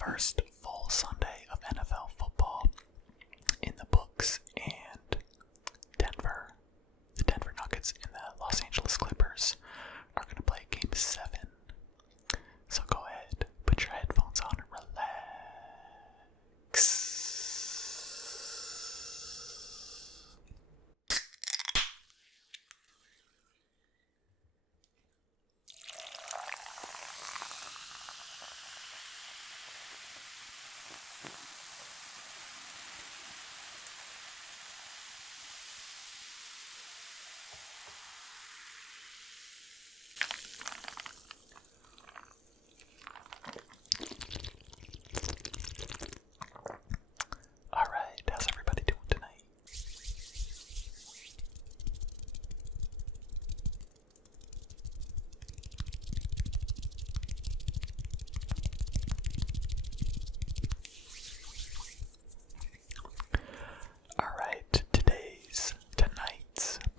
first full Sunday of NFL football in the books, and the Denver Nuggets and the Los Angeles Clippers are going to play Game 7. So go ahead, put your headphones on and relax. Alright, how's everybody doing tonight? Alright, tonight's bubbly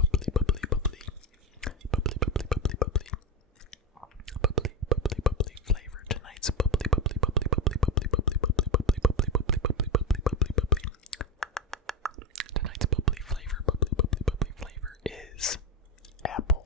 flavor. Tonight's bubbly flavor is apple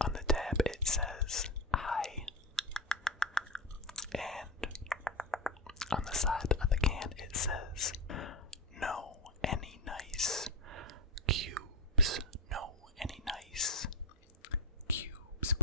On the tab it says I, and on the side of the can it says no any nice cubes. No any nice cubes.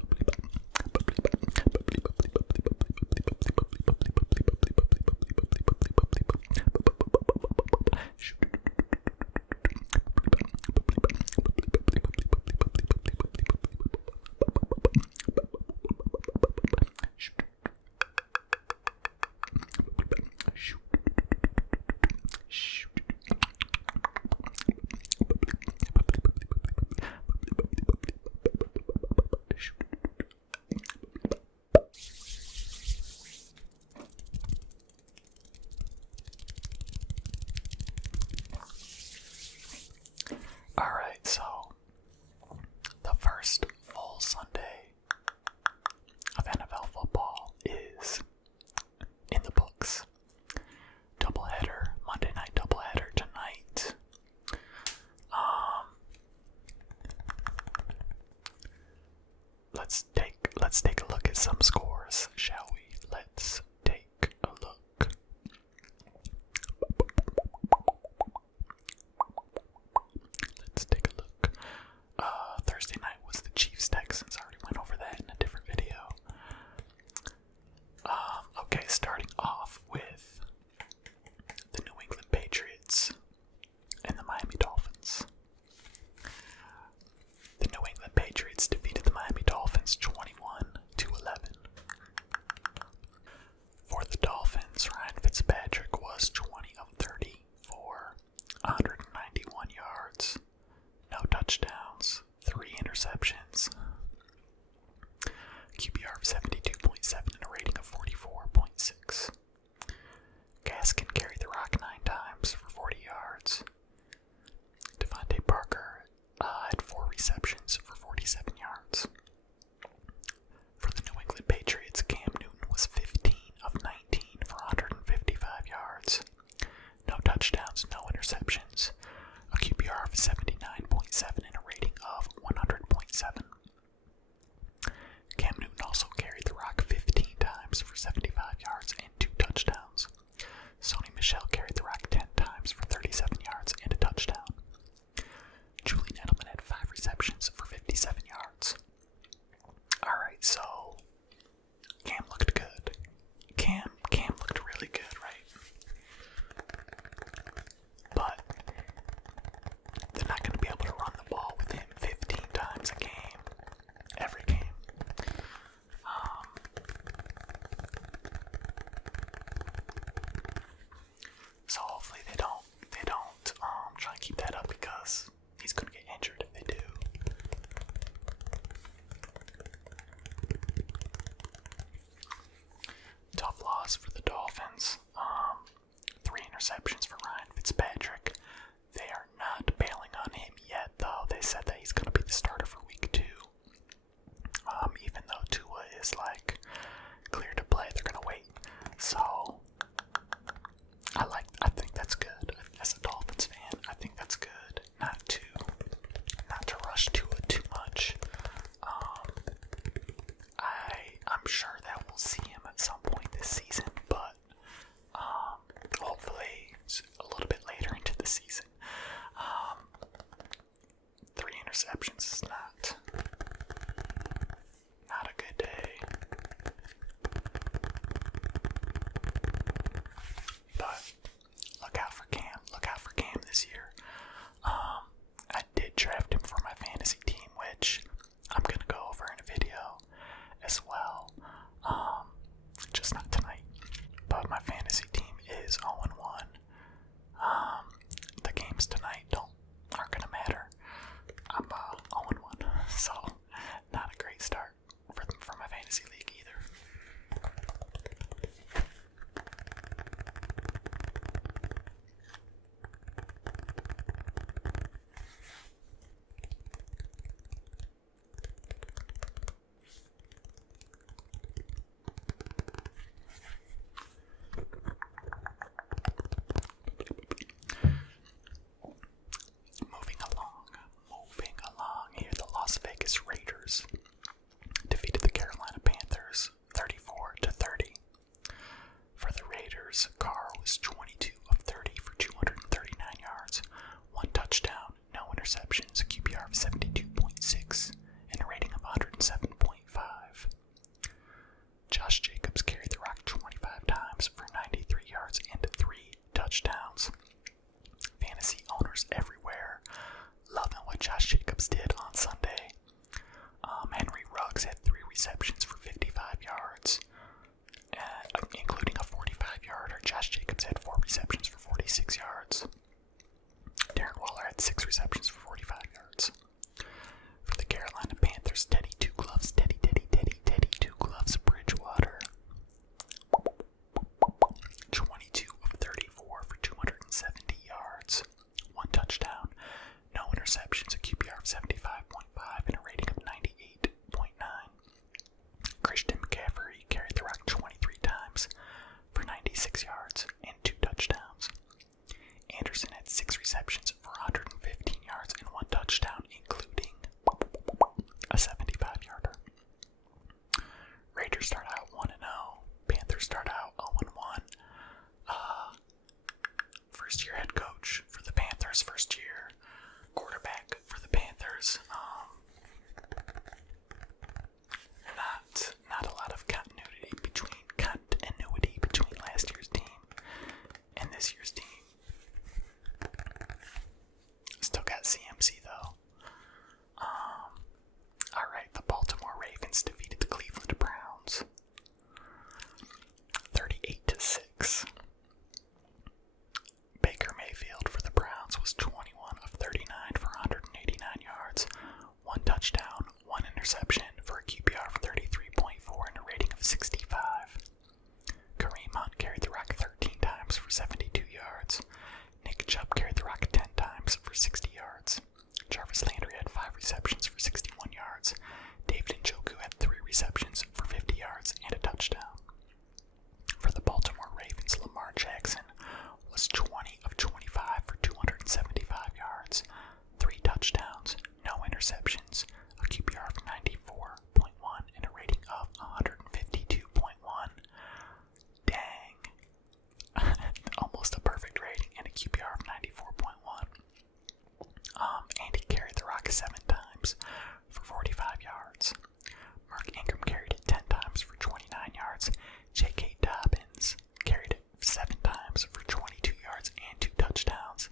Alright, so the first full Sunday of NFL football is in the books. Doubleheader, Monday night doubleheader tonight. Let's take a look at some scores, shall we? Let's take a look. Thursday night was the Chiefs-Texans. I already went over that in a different video. Okay, starting off with the New England Patriots and the Miami Dolphins. The New England Patriots defeated the Miami Dolphins 21-11. For the Dolphins, Ryan Fitzpatrick was 20 of 30 for 191 yards, no touchdowns, 3 interceptions, QBR of 72.7 and a rating of 44.6. Gaskin carried the rock 9 times for 40 yards. Devontae Parker had 4 receptions for 47 yards. For the New England Patriots, Cam Newton was 15 of 19 for 155 yards. No touchdowns, no interceptions. A QBR of 79.7 and a rating of 100.7. Cam Newton also carried the rock 15 times for 75 yards and 2 touchdowns. Sony Michel carried the rock 10 times for 37 yards and a touchdown. Julian Edelman had 5 receptions for 57 yards. Alright, so Cam looked good. Cam looked really good, right? But they're not going to be able to run the ball with him 15 times a game, every game. So hopefully they don't try and keep that up, because he's going to get injured if they do. interceptions is not a good day. But look out for Cam. Look out for Cam this year. I did draft him for my fantasy team, which I'm gonna go over in a video as well. Just not tonight. But my fantasy team is 0-1. The games tonight aren't gonna matter. I'm 0-1, so not a great start for my fantasy league either. Moving along here, the Las Vegas Raiders defeated the Carolina Panthers 34-30. For the Raiders, Carr was 22 of 30 for 239 yards, 1 touchdown, no interceptions, a QBR of 72.6, and a rating of 107.5. Josh Jacobs carried the rock 25 times for 93 yards and 3 touchdowns. Fantasy owners everywhere loving what Josh Jacobs did on Sunday. Henry Ruggs had 3 receptions for 55 yards, including a 45-yarder. Josh Jacobs had 4 receptions for 46 yards. Darren Waller had 6 receptions for 45 yards. For the Carolina Panthers, Teddy Two Gloves Bridgewater. 22 of 34 for 270 yards, 1 touchdown, no interceptions, a QBR of 75.5, and a rating of 98.9. Christian McCaffrey carried the rock 23 times for 96 yards and 2 touchdowns. Anderson had 6 receptions for 115 yards and 1 touchdown, including a 75-yarder. Raiders start out 1-0. Panthers start out 0-1. First year head coach for the Panthers, first year quarterback for the Panthers. Not a lot of continuity between last year's team and this year's team. Still got CMC though. Alright, the Baltimore Ravens defeated the Cleveland Browns 38-6. Baker Mayfield for the Browns was 21 of 39 for 189 yards, 1 touchdown, 1 interception for a QBR of 33.4 and a rating of 65. Kareem Hunt carried the rock 13 times for 72 yards. Nick Chubb carried the rock 10 times for 60 yards. Jarvis Landry had 5 receptions for 61 yards. David Njoku had 3 receptions for 50 yards and a touchdown. For the Baltimore Ravens, Lamar Jackson was 20 of 25 for 275 yards, 3 touchdowns, no interceptions, a QBR of 94.1 and a rating of 152.1. Dang. Almost a perfect rating and a QBR of 94.1. And he carried the rock 7 times for 45 yards. Mark Ingram carried it 10 times for 29 yards. J.K. Dobbins carried it 7 times for 22 yards and 2 touchdowns.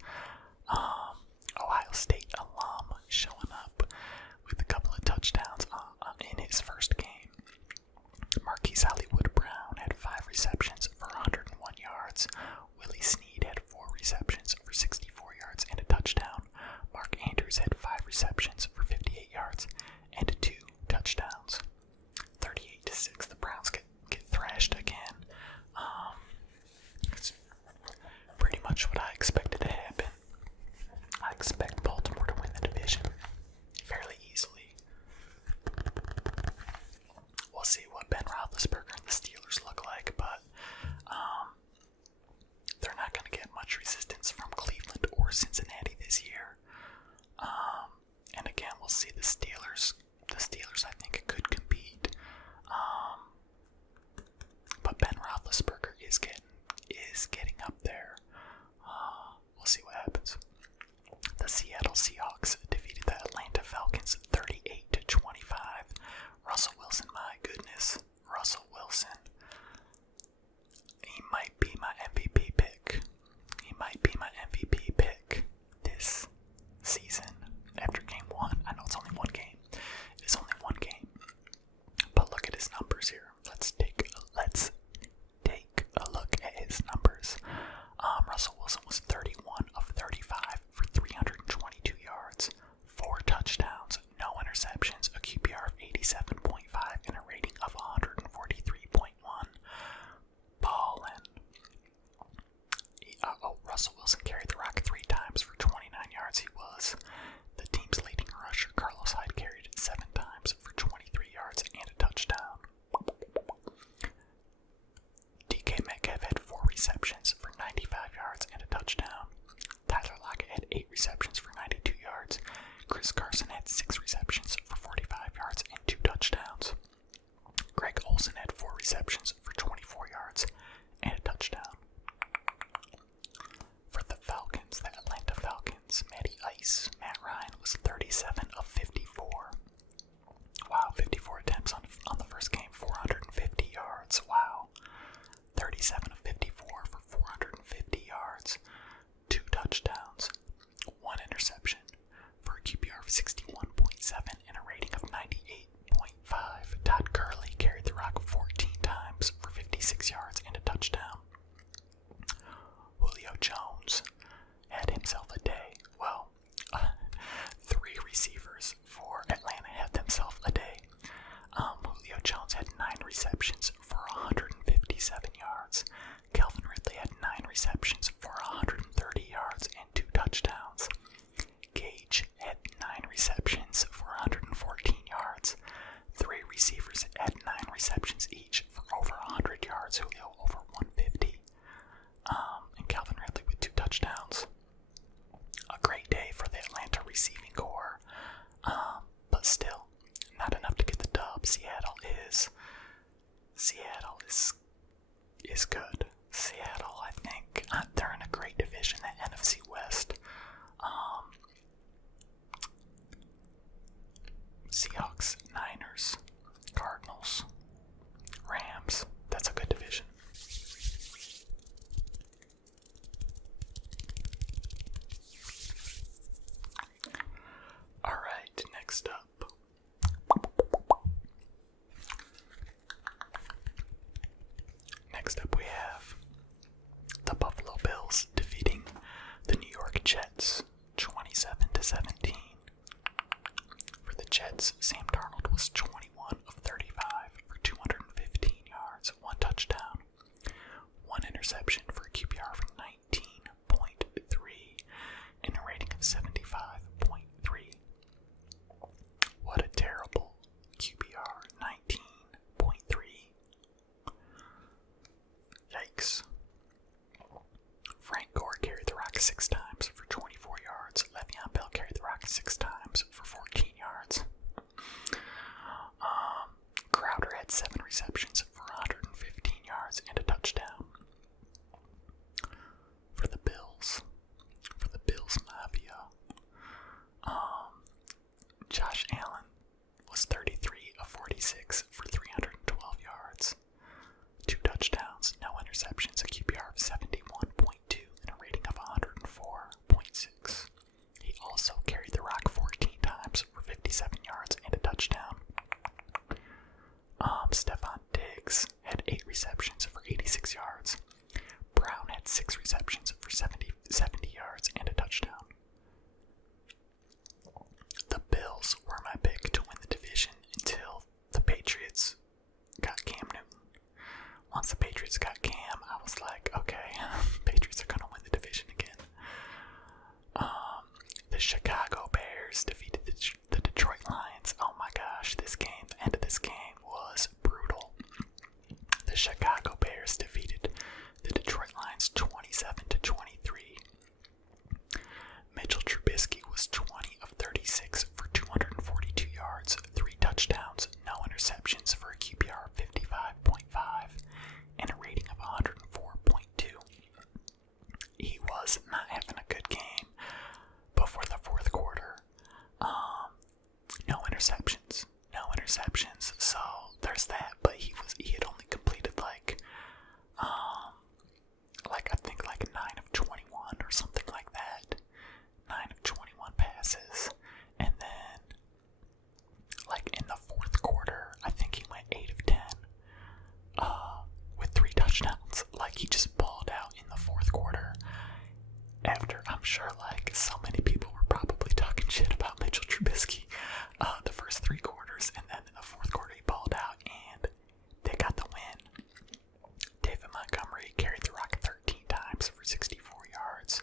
Ohio State alum showing up with a couple of touchdowns in his first game. Marquise Hollywood Brown had 5 receptions for 101 yards. Willie Snead had 4 receptions for 64 yards and a touchdown. Mark Andrews had 5 receptions for 58 yards and 2 touchdowns. 38-6, the Browns get thrashed again. It's pretty much what I expected to happen. I expect Baltimore to win the division fairly easily. We'll see what Ben Roethlisberger and the Steelers look like, but they're not going to get much resistance from Cleveland or Cincinnati this year. And again, we'll see the Steelers. The Steelers, I think, could compete. But Ben Roethlisberger is getting up there. We'll see what happens. The Seattle Seahawks defeated the Atlanta Falcons 38-25. Russell Wilson, my goodness. Russell Wilson. He might be my MVP pick. He might be my MVP pick this season after game 1. I know it's only one game. It's only one game. But look at his numbers here. Let's take a look at his numbers. Russell Wilson was 31 of 35 for 322 yards, 4 touchdowns, no interceptions, a QBR of 87.5, and a rating of 143.1. Ballin'. Russell Wilson carried the rock 3 times for 29 yards. He was the team's leading rusher. Carlos Hyde carried it 7 times for 23 yards and a touchdown. DK Metcalf had 4 receptions for 95 yards and a touchdown. Tyler Lockett had 8 receptions for 92 yards. Chris Carson had 6 receptions for 45 yards and 2 touchdowns. Greg Olsen had 4 receptions for 24 yards and a touchdown. For the Falcons, the Atlanta Falcons, Matty Ice, Matt Ryan was 37 of 54. Wow, 54 attempts on the first game, 450 yards. Wow. 37 of 54 for 450 yards, 2 touchdowns, 1 interception for a QBR of 61.7 and a rating of 98.5. Todd Gurley carried the rock 14 times for 56 yards and a touchdown. Julio Jones had himself a day. Well, 3 receivers for Atlanta had themselves a day. Julio Jones had 9 receptions for 157 yards. Calvin Ridley had 9 receptions for 130 yards and 2 touchdowns. Gage had 9 receptions for 114 yards. 3 receivers had 9 receptions each for over 100 yards. Julio over 150. And Calvin Ridley with 2 touchdowns. A great day for the Atlanta receiving corps. But still, not enough to get the dub. Seattle is good. Seattle, I think, they're in a great division, the NFC West. Seahawks, Niners, Cardinals, Rams. That's a good division. All right, next up. Next up we have the Buffalo Bills defeating the New York Jets 27-17. For the Jets, Sam Darnold was 21 of 35 for 215 yards, 1 touchdown, 1 interception for a QBR of 19.3 and a rating of 75.3. What a terrible QBR, 19.3. Yikes. Frank Gore carried the rock 6 times for 24 yards. Le'Veon Bell carried the rock 6 times for 14 yards. Crowder had 7 receptions for 115 yards and a touchdown. For the Bills Mafia, Josh Allen was 33 of 46 for 312 yards. 2 touchdowns, no interceptions, a QBR of 71.2 and a rating of 104.6. He also carried the rock 14 times for 57 yards and a touchdown. Stephon Diggs had 8 receptions for 86 yards. Brown had 6 receptions for 70 yards and a touchdown. The Bills were my pick to win the division until the Patriots got Cam Newton. Once the Patriots got Cam, I was like, okay, Patriots are going to win the division again. The Chicago Bears defeated the Detroit Lions. Oh my gosh, the end of this game was brutal. The Chicago Bears defeated the Detroit Lions 27-23. Mitchell Trubisky was 20 of 36 for 242 yards, 3 touchdowns, no interceptions for a QBR of 55.5 and a rating of 104.2. He was not having a good game before the 4th quarter. interceptions. No interceptions. So there's that. But he had only completed like I think like 9 of 21 or something like that. 9 of 21 passes. And then like in the fourth quarter, I think he went 8 of 10 with 3 touchdowns. Like he just balled out in the fourth quarter. After, I'm sure like so many people were probably talking shit about Mitchell Trubisky the first 3 quarters, and then in the fourth quarter he balled out and they got the win. David Montgomery carried the rock 13 times for 64 yards.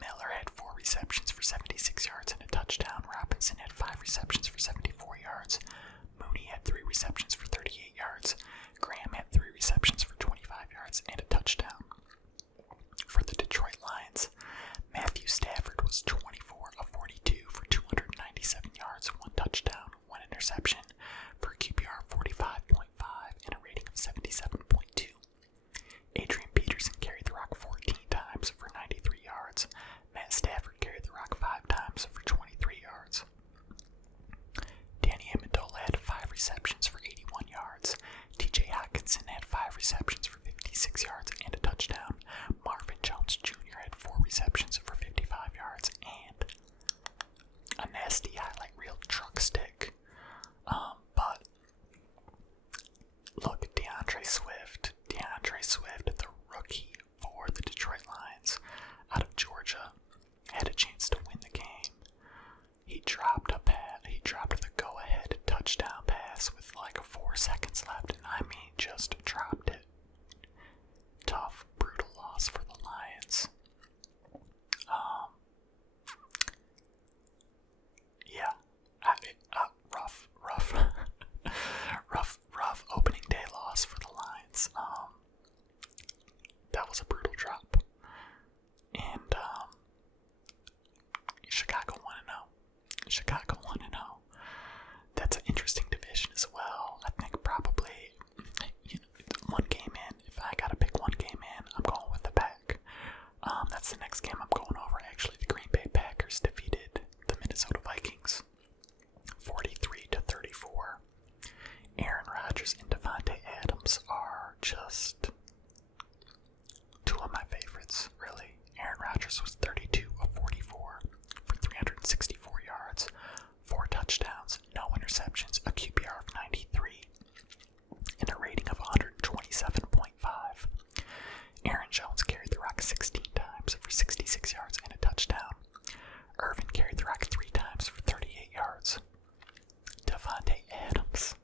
Miller had 4 receptions for 76 yards and a touchdown. Robinson had 5 receptions for 74 yards. Mooney had 3 receptions for 38 yards. Graham had 3 receptions for 25 yards and a touchdown. For the Detroit Lions, Matthew Stafford was 24 of 42 for 297 yards, 1 touchdown, 1 interception, for a QBR of 45.5 and a rating of 77.2. Adrian Peterson carried the rock 14 times for 93 yards. Matt Stafford carried the rock 5 times for 23 yards. Danny Amendola had 5 receptions for 81 yards. TJ Hockenson had 5 receptions for 56 yards and a touchdown. Marvin Jones Jr. had 4 receptions for 55 yards and a nasty highlight reel truck stick. But look, Deandre Swift, the rookie for the Detroit Lions out of Georgia, had a chance to win the game. He dropped the go-ahead touchdown pass with like 4 seconds left, and I mean just dropped it. Tough, brutal loss for the Lions. Rough opening day loss for the Lions. That was a brutal drop. And Chicago 1-0. Chicago 1-0. That's an interesting division as well. I think probably, one game in. If I gotta pick one game in, I'm going with the Pack. That's the next game I'm going over. Actually, the Green Bay Packers defeated the Minnesota Vikings 43-34. Aaron Rodgers and Devontae Adams are just 2 of my favorites, really. Aaron Rodgers was 32 of 44 for 364 yards, 4 touchdowns, no interceptions, a QBR of 93, and a rating of 127.5. Aaron Jones carried the rock 16 times for 66 yards and a touchdown. Irvin carried the rock 3 times for 38 yards. Devontae Adams.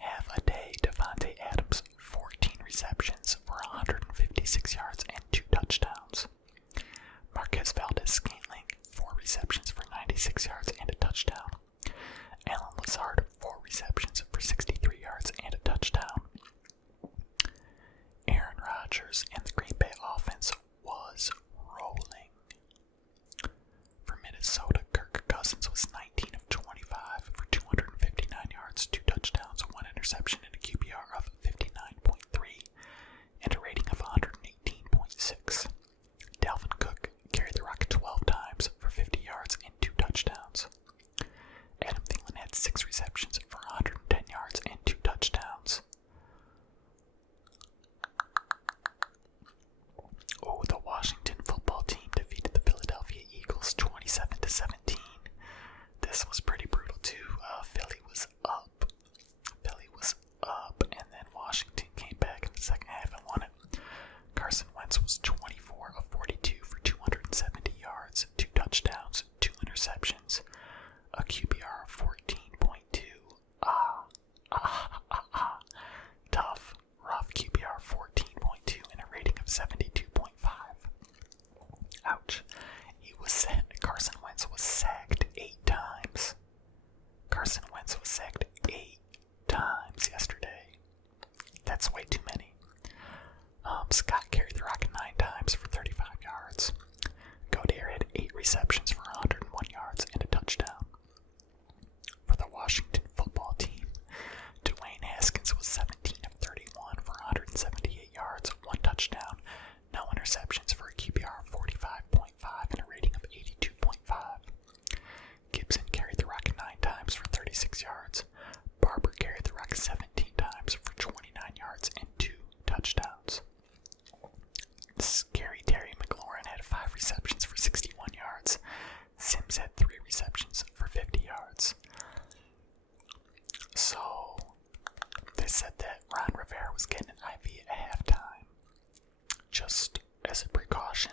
Have a day. Devontae Adams, 14 receptions for 156 yards and 2 touchdowns. Marquez Valdez-Scantling, 4 receptions for 96 yards and a touchdown. Alan Lazard, 4 receptions for 63 yards and a touchdown. Aaron Rodgers and the Green Bay offense was rolling. For Minnesota, Kirk Cousins was 19 of 25 for 259 yards, 2 touchdowns, 1 interception, and a QBR of 59.3 and a rating of 118.6. Dalvin Cook carried the rock 12 times for 50 yards and 2 touchdowns. Adam Thielen had 6 receptions for 110 yards and 2 touchdowns. Oh, the Washington football team defeated the Philadelphia Eagles 27-17. This was pretty brutal too. Philly was up, and then Washington came back in the second half and won it. Carson Wentz was 24 of 42 for 270 yards, 2 touchdowns, 2 interceptions, a QBR of 14.2. Tough, rough QBR 14.2 and a rating of 72.5. Ouch. Carson Wentz was sacked 8 times. Carson Wentz was sacked 8 times yesterday. That's way too many. Scott carried the rock 9 times for 35 yards. Goddard had 8 receptions for Sims had 3 receptions for 50 yards. So, they said that Ron Rivera was getting an IV at halftime, just as a precaution,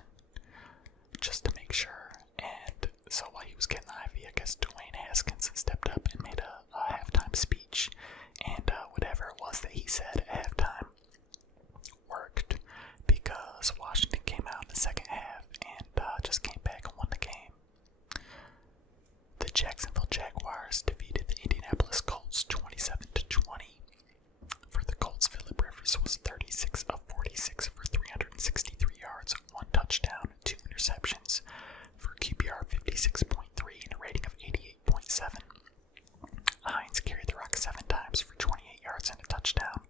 just to make sure. And so while he was getting the IV, I guess Dwayne Haskins stepped up and made a halftime speech, and whatever it was that he said at halftime worked, because Washington came out in the second half and just came back and won the game. The Jacksonville Jaguars defeated the Indianapolis Colts 27-20. For the Colts, Phillip Rivers was 36 of 46 for 363 yards, 1 touchdown, 2 interceptions, for a QBR of 56.3 and a rating of 88.7. Hines carried the rock 7 times for 28 yards and a touchdown.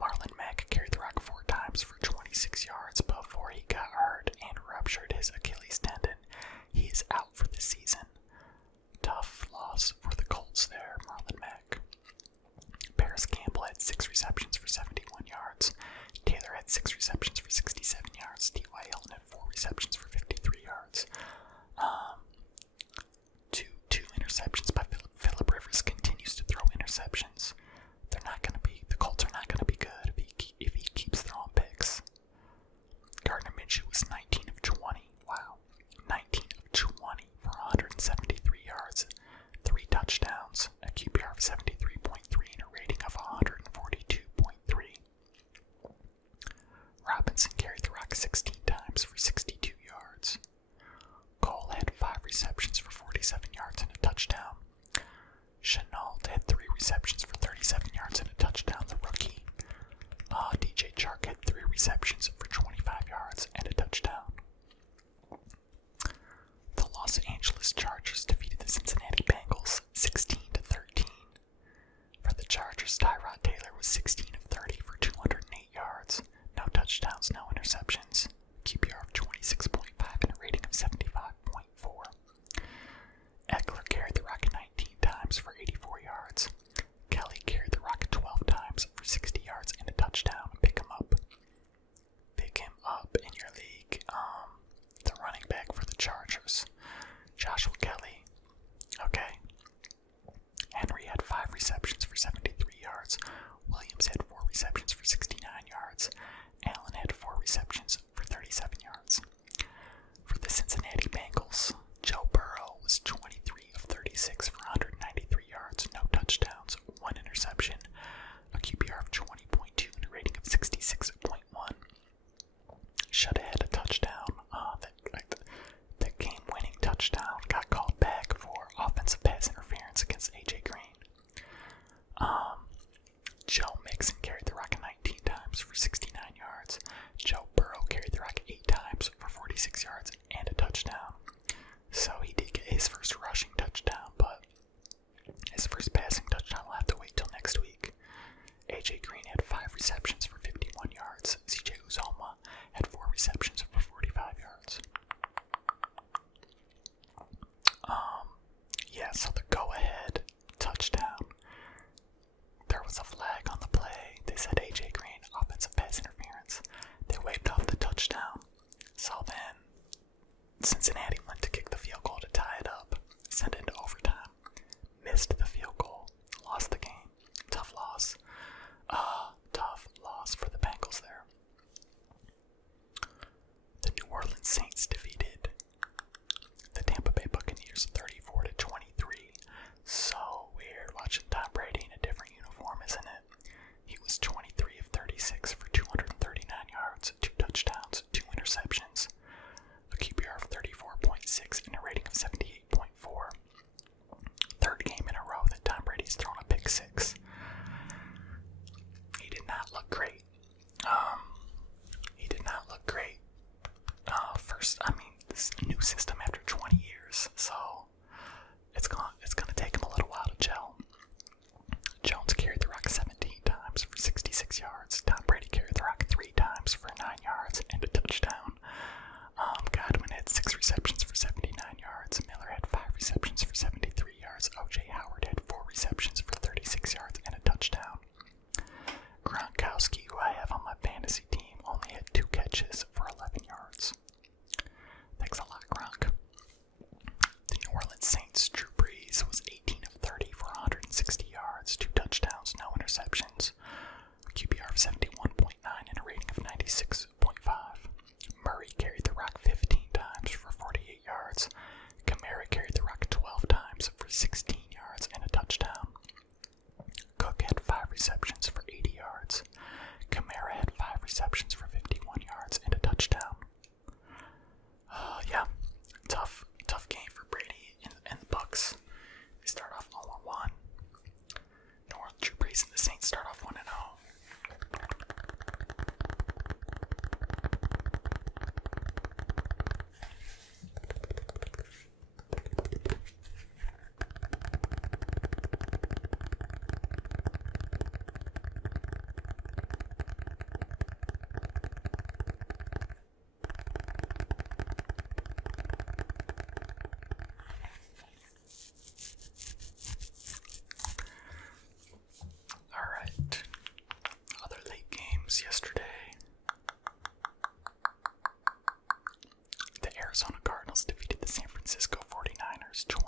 Marlon Mack carried the rock 4 times for 26 yards before he got hurt and ruptured his Achilles tendon. He is out for the season. Tough loss for the Colts there, Marlon Mack. Paris Campbell had 6 receptions for 71 yards. Taylor had 6 receptions for 67 yards. T.Y. Hilton had 4 receptions for 53 yards. Two interceptions by Phillip Rivers. Continues to throw interceptions. The Colts are not going to be good if he keeps throwing picks. Gardner Minshew was 19 of 20. Wow. 19 of 20 for 173 yards, 3 touchdowns, a QBR of 73.3 and a rating of 142.3. Robinson carried the rock 16 times for 62 yards. Cole had 5 receptions for 47 yards and a touchdown. Chenault had 3 receptions for 37 yards and a touchdown, the rookie. DJ Chark had 3 receptions for 25 yards and a touchdown. The Los Angeles Chargers defeated the Cincinnati Bengals 16-13. For the Chargers, Tyrod Taylor was 16 of 30 for 208 yards, no touchdowns, no interceptions, QBR of 26.5 and a rating of 75.4. Eckler carried the rock 19 times for 84 yards. Kelly carried the rock 12 times for 60 yards and a touchdown. Pick him up. Pick him up in your league. The running back for the Chargers, Joshua Kelly. Okay. Henry had 5 receptions for 73 yards. Williams had 4 receptions for 69 yards. Allen had 4 receptions for 37 yards. For the Cincinnati Bengals, Joe Burrow was 23 of 36 for 193 yards, no touchdowns, 1 interception, a QBR of 20.2 and a rating of 66.1. Should have had a touchdown. That game-winning touchdown got called back for offensive pass interference against A.J. Green. Joe Mixon carried the rock 19 times for 69 yards. Joe Burrow carried the rock 8 times for 46 yards and a touchdown. So he did get his first rushing touchdown, but his first passing touchdown will have to wait till next week. A.J. Green had 5 receptions for 51 yards. C.J. Uzomah had 4 receptions for 45 yards. So the go-ahead touchdown, there was a flag on the play. They said A.J. Green, offensive pass interference. They waved off the touchdown. So then Cincinnati went to kick the field goal to tie it up, send it into overtime. Missed the field goal. Lost the game. Tough loss. Tough loss for the Bengals there. The New Orleans Saints defeated the Tampa Bay Buccaneers 34-23. So weird watching Tom Brady in a different uniform, isn't it? He was 23 of 36 for 239 yards, 2 touchdowns, 2 interceptions, a QBR of 34.6 and a rating of 78.4. Third game in a row that Tom Brady's thrown a pick 6. He did not look great. This new system after 20 years, so it's gonna take him a little while to gel. Jones carried the rock 17 times for 66 yards. Tom Brady carried the rock 3 times for 9 yards and a touchdown. Godwin had 6 receptions for 79 yards. Miller had 5 receptions for 73 yards. O.J. Howard had 4 receptions for 36 yards and a touchdown. Gronkowski, who I have on my fantasy team, only had 2 catches for 11 yards. Thanks a lot, Gronk. The times for 16 yards and a touchdown. Cook had 5 receptions for 80 yards. Kamara had 5 receptions for 51 yards and a touchdown. Yeah, tough game for Brady and the Bucks. They start off 0-1. Drew Brees and the Saints start off 1-0. Yesterday, the Arizona Cardinals defeated the San Francisco 49ers 24-20.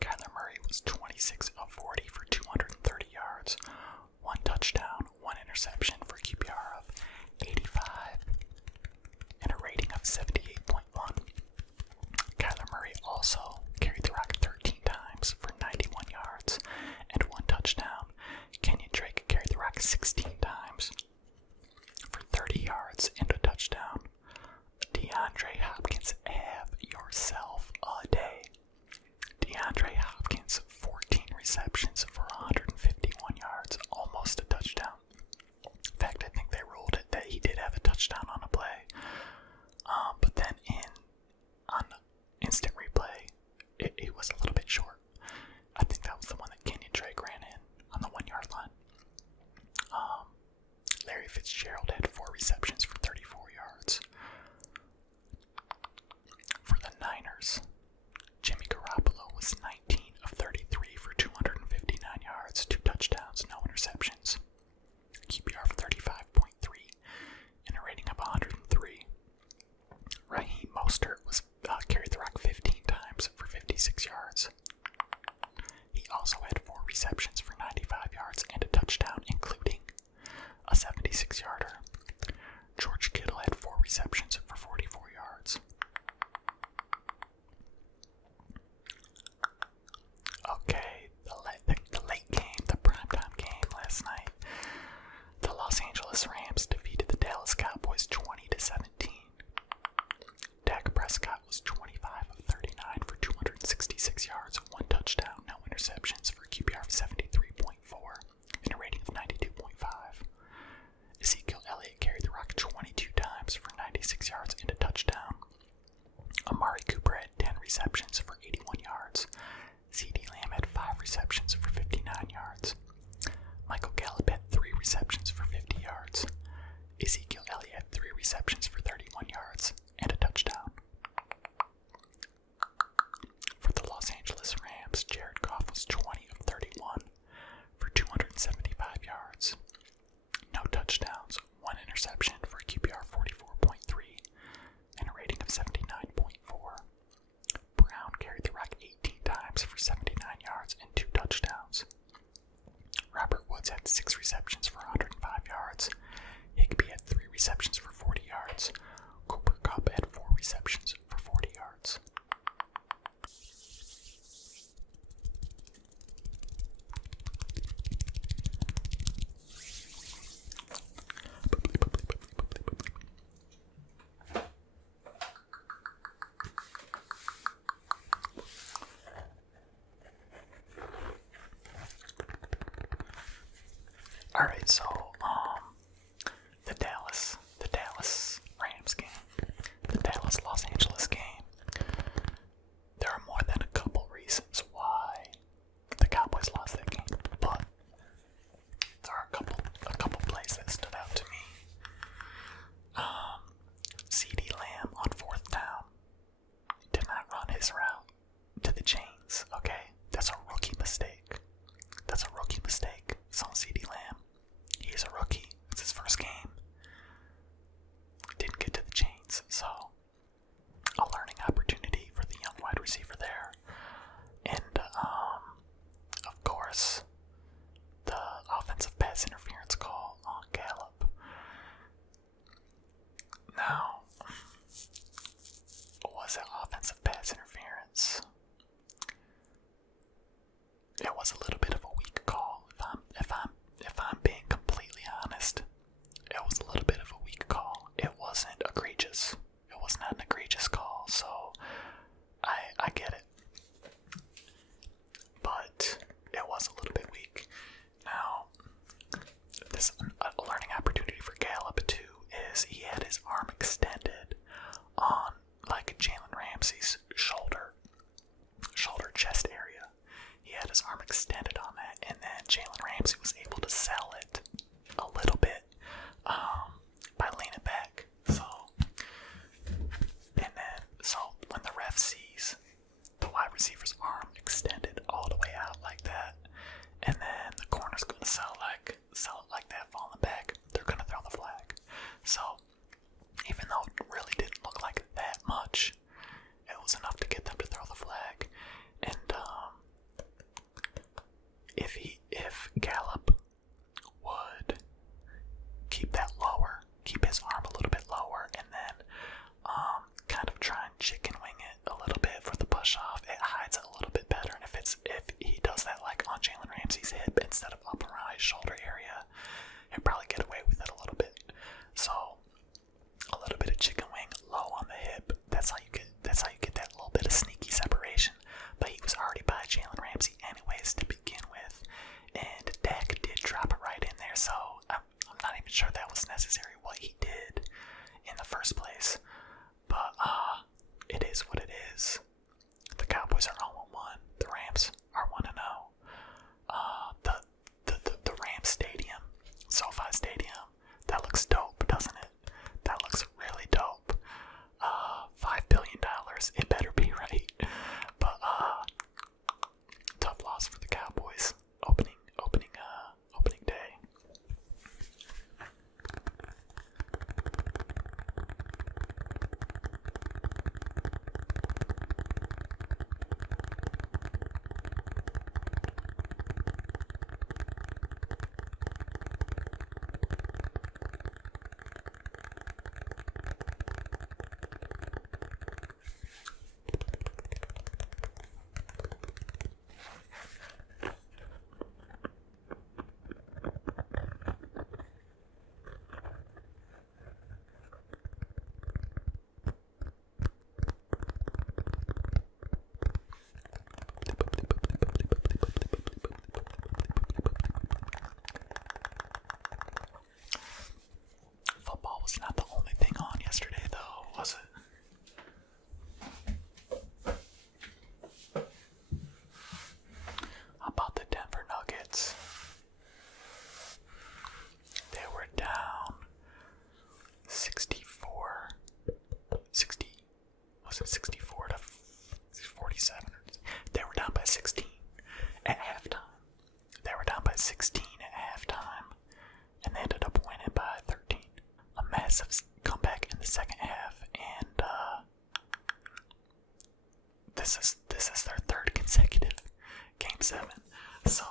Kyler Murray was 26 of 40 for 230 yards, 1 touchdown, 1 interception for a QBR of 85 and a rating of 78.1. Kyler Murray also carried the rock 13 times for 91 yards and 1 touchdown. Kenyon Drake carried the rock 16 times for 30 yards and a touchdown. Deandre Hopkins, have yourself a day. Deandre Hopkins, 14 receptions for 151 yards, almost a touchdown. In fact, I think they ruled it that he did have a touchdown on a play. But then on instant replay, it was a little bit short. I think that was the one that Kenyon Drake ran in on the 1-yard line. Larry Fitzgerald had 4 receptions for 34 yards. For the Niners, Jimmy Garoppolo was 19 of 33 for 259 yards, 2 touchdowns, no interceptions. QBR of 35.3 and a rating of 103. Raheem Mostert was carried the rock 15 times for 56 yards. He also had 4 receptions for 95 yards and a touchdown, including a 76-yarder. George Kittle had 4 receptions for 44 yards. Okay, the late game, the primetime game last night. The Los Angeles Rams defeated the Dallas Cowboys 20-17. Dak Prescott was 25 of 39 for 266 yards, 1 touchdown, no interceptions for a QBR of 73.4 and a rating of 92.5. Ezekiel Elliott carried the rock 22 times for 96 yards and a touchdown. Amari Cooper had 10 receptions for 81 yards. CeeDee Lamb had 5 receptions for 59 yards. Michael Gallop had 3 receptions for 50 yards. Ezekiel Elliott had 3 receptions for 31 yards and a touchdown. For the Los Angeles Rams, Jared Goff was 20 of 31 for 275 yards. No touchdowns, 1 interception for a QBR 44.3 and a rating of 79.4. Brown carried the rock 18 times for 79 yards and 2 touchdowns. Robert Woods had 6 receptions for 105 yards. Higbee had 3 receptions for 40 yards. Cooper Kupp had 4 receptions for 40 yards. Alright, so, the Dallas Rams game, the Dallas Los Angeles game, there are more than a couple reasons why the Cowboys lost that game, but there are a couple plays that stood out to me. CeeDee Lamb on 4th down did not run his route to the chains, okay? That's a rookie mistake. It's on CeeDee Lamb. He's a rookie. It's his first game. Didn't get to the chains, so a learning opportunity for the young wide receiver there. And, of course, the offensive pass interference call on Gallop. Now, was it offensive pass interference? defense. It was a little bit of a weak call. If I'm being completely honest, it was a little bit of a weak call. It wasn't egregious. It was not an egregious call, so I get it. But it was a little bit weak. Now, this a learning opportunity for Gallop too is he had his arm extended on like Jalen Ramsey's shoulder chest area. He had his arm extended on that, and then Jalen Ramsey was able to sell it a little bit by leaning back. So when the ref sees the wide receiver's arm extended all the way out like that, and then the corner's gonna sell it like that, falling back, they're gonna throw the flag. So even though it really didn't look like that much, it was enough to get them to throw the flag. And if Gallop would keep his arm a little bit lower, and then kind of try and chicken wing it a little bit for the push off, it hides it a little bit better. And if he does that like on Jalen Ramsey's hip instead of up around his shoulder area, he'll probably get away with it a little bit. So a little bit of chicken wing low on the hip, that's how you get that little bit of sneaky separation. But he was already by Jalen Ramsey anyways to begin with, and Dak did drop it right in there, so I'm not even sure that was necessary what he did in the first place. But it is what it is. The Cowboys are 0-1. The Rams are 1-0. The Rams Stadium, SoFi Stadium, that looks dope, doesn't it? That looks really dope. $5 billion. It better be right. But tough loss for the Cowboys. Opening day. Was not the only thing on yesterday, though, was it? How about the Denver Nuggets? They were down 64 to 47? They were down by 16 at halftime. And they ended up winning by 13. A massive comeback in the second half, and this is their third consecutive Game 7. So